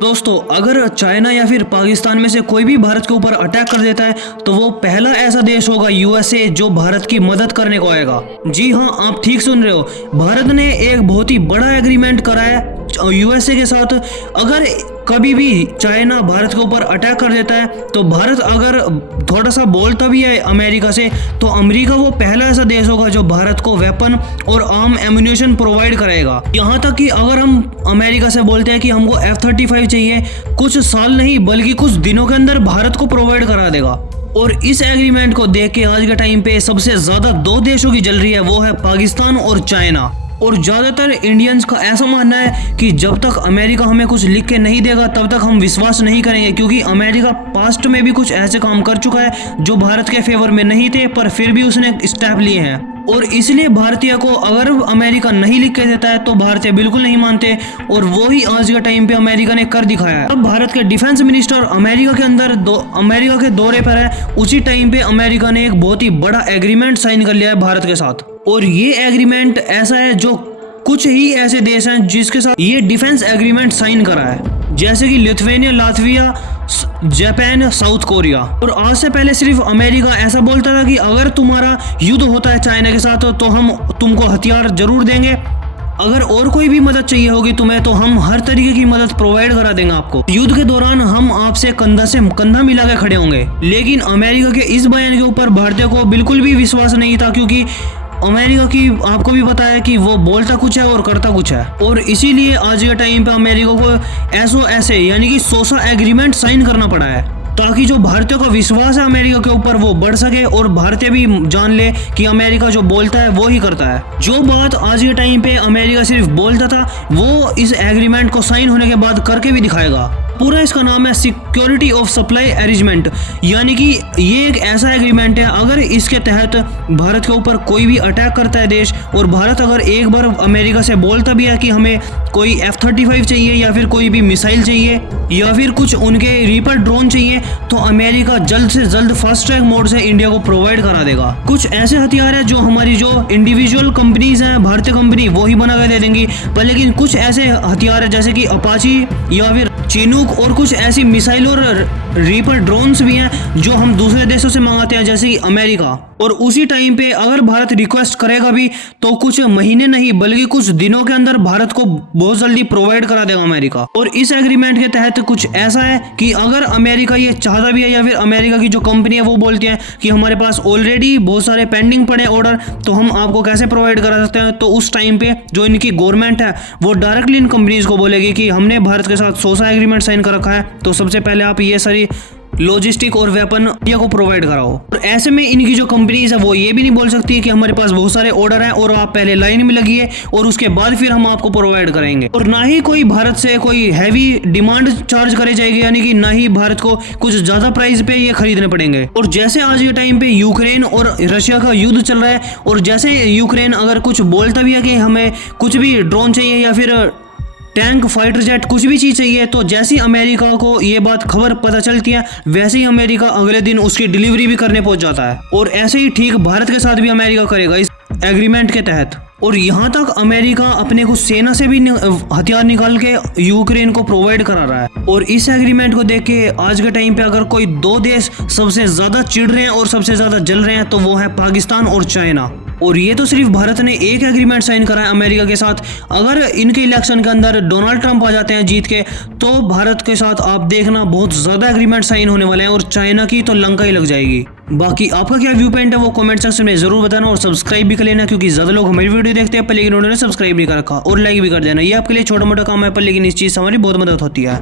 दोस्तों, अगर चाइना या फिर पाकिस्तान में से कोई भी भारत के ऊपर अटैक कर देता है तो वो पहला ऐसा देश होगा यूएसए जो भारत की मदद करने को आएगा। जी हाँ, आप ठीक सुन रहे हो। भारत ने एक बहुत ही बड़ा एग्रीमेंट करा है यूएसए के साथ। अगर कभी भी चाइना भारत के ऊपर अटैक कर देता है तो भारत अगर थोड़ा सा बोलता भी है अमेरिका से, तो अमेरिका वो पहला ऐसा देश होगा जो भारत को वेपन और आर्म एम्यूनेशन प्रोवाइड करेगा। यहाँ तक कि अगर हम अमेरिका से बोलते हैं कि हमको F-35 चाहिए, कुछ साल नहीं बल्कि कुछ दिनों के अंदर भारत को प्रोवाइड करा देगा। और इस एग्रीमेंट को देख के आज के टाइम पे सबसे ज्यादा दो देशों की जल रही है, वो है पाकिस्तान और चाइना। और ज़्यादातर इंडियंस का ऐसा मानना है कि जब तक अमेरिका हमें कुछ लिख के नहीं देगा तब तक हम विश्वास नहीं करेंगे, क्योंकि अमेरिका पास्ट में भी कुछ ऐसे काम कर चुका है जो भारत के फेवर में नहीं थे, पर फिर भी उसने स्टेप लिए हैं। और इसलिए भारतीय को अगर अमेरिका नहीं लिख के देता है तो भारतीय बिल्कुल नहीं मानते, और वो ही आज के टाइम पे अमेरिका ने कर दिखाया है। अब भारत के डिफेंस मिनिस्टर अमेरिका के अंदर अमेरिका के दौरे पर है, उसी टाइम पे अमेरिका ने एक बहुत ही बड़ा एग्रीमेंट साइन कर लिया है भारत के साथ। और ये एग्रीमेंट ऐसा है जो कुछ ही ऐसे देश हैं जिसके साथ ये डिफेंस एग्रीमेंट साइन करा है, जैसे कि Lithuania, Latvia, Japan, south Korea. और आज से पहले सिर्फ अमेरिका ऐसा बोलता था कि अगर तुम्हारा युद्ध होता है चाइना के साथ तो हम तुमको हथियार जरूर देंगे, अगर और कोई भी मदद चाहिए होगी तुम्हें तो हम हर तरीके की मदद प्रोवाइड करा देंगे आपको। युद्ध के दौरान हम आपसे कंधा से कंधा मिला के खड़े होंगे। लेकिन अमेरिका के इस बयान के ऊपर भारतीय को बिल्कुल भी विश्वास नहीं था, क्योंकि अमेरिका की आपको भी पता है कि वो बोलता कुछ है और करता कुछ है। और इसीलिए आज के टाइम पे अमेरिका को ऐसे यानी कि सोसा एग्रीमेंट साइन करना पड़ा है, ताकि जो भारतीयों का विश्वास है अमेरिका के ऊपर वो बढ़ सके और भारतीय भी जान ले कि अमेरिका जो बोलता है वो ही करता है। जो बात आज के टाइम पे अमेरिका सिर्फ बोलता था वो इस एग्रीमेंट को साइन होने के बाद करके भी दिखाएगा। पूरा इसका नाम है सिक्योरिटी ऑफ सप्लाई अरेंजमेंट, यानी कि ये एक ऐसा एग्रीमेंट है अगर इसके तहत भारत के ऊपर कोई भी अटैक करता है देश, और भारत अगर एक बार अमेरिका से बोलता भी है कि हमें कोई F-35 चाहिए या फिर कोई भी मिसाइल चाहिए या फिर कुछ उनके रीपर ड्रोन चाहिए, तो अमेरिका जल्द से जल्द फास्ट ट्रैक मोड से इंडिया को प्रोवाइड करा देगा। कुछ ऐसे हथियार है जो हमारी जो इंडिविजुअल कंपनीज हैं, भारतीय कंपनी, वो ही बना के दे देंगी, पर लेकिन कुछ ऐसे हथियार है जैसे कि अपाची या फिर चिनूक और कुछ ऐसी मिसाइल और रीपर ड्रोन्स भी हैं जो हम दूसरे देशों से मंगाते हैं, जैसे कि अमेरिका। और उसी टाइम पे अगर भारत रिक्वेस्ट करेगा भी तो कुछ महीने नहीं बल्कि कुछ दिनों के अंदर भारत को बहुत जल्दी प्रोवाइड करा देगा अमेरिका। और इस एग्रीमेंट के तहत कुछ ऐसा है कि अगर अमेरिका ये चाहता भी है या फिर अमेरिका की जो कंपनी है वो बोलती है कि हमारे पास ऑलरेडी बहुत सारे पेंडिंग पड़े ऑर्डर, तो हम आपको कैसे प्रोवाइड करा सकते हैं, तो उस टाइम पे जो इनकी गवर्नमेंट है वो डायरेक्टली इन कंपनीज को बोलेगी कि हमने भारत के साथ सोसा एग्रीमेंट साइन कर रखा है, तो सबसे पहले आप ये सारी लॉजिस्टिक और वेपन इंडिया को प्रोवाइड कराओ। और ऐसे में इनकी जो कंपनीज है वो ये भी नहीं बोल सकती कि हमारे पास बहुत सारे ऑर्डर हैं और आप पहले लाइन में लगिए और उसके बाद फिर हम आपको प्रोवाइड करेंगे। और ना ही कोई भारत से कोई हैवी डिमांड चार्ज करे जाएगी, यानी कि ना ही भारत को कुछ ज्यादा प्राइस पे ये खरीदने पड़ेंगे। और जैसे आज के टाइम पे यूक्रेन और रशिया का युद्ध चल रहा है, और जैसे यूक्रेन अगर कुछ बोलता भी है कि हमें कुछ भी ड्रोन चाहिए या फिर टैंक, फाइटर जेट, कुछ भी चीज चाहिए, तो जैसी अमेरिका को ये बात खबर पता चलती है वैसे ही अमेरिका अगले दिन उसकी डिलीवरी भी करने पहुंच जाता है। और ऐसे ही ठीक भारत के साथ भी अमेरिका करेगा इस एग्रीमेंट के तहत। और यहाँ तक अमेरिका अपने कुछ सेना से भी हथियार निकाल के यूक्रेन को प्रोवाइड करा रहा है। और इस एग्रीमेंट को देख के आज के टाइम पे अगर कोई दो देश सबसे ज्यादा चिढ़ रहे हैं और सबसे ज्यादा जल रहे हैं तो वो है पाकिस्तान और चाइना। और ये तो सिर्फ भारत ने एक एग्रीमेंट साइन करा है अमेरिका के साथ। अगर इनके इलेक्शन के अंदर डोनाल्ड ट्रंप आ जाते हैं जीत के, तो भारत के साथ आप देखना बहुत ज्यादा एग्रीमेंट साइन होने वाले हैं, और चाइना की तो लंका ही लग जाएगी। बाकी आपका क्या व्यू पॉइंट है वो कमेंट सेक्शन में जरूर बताना, और सब्सक्राइब भी कर लेना, क्योंकि ज्यादा लोग हमारी वीडियो देखते हैं पर लेकिन उन्होंने सब्सक्राइब नहीं कर रखा। और लाइक भी कर देना, ये आपके लिए छोटा मोटा काम है पर लेकिन इस चीज से हमारी बहुत मदद होती है।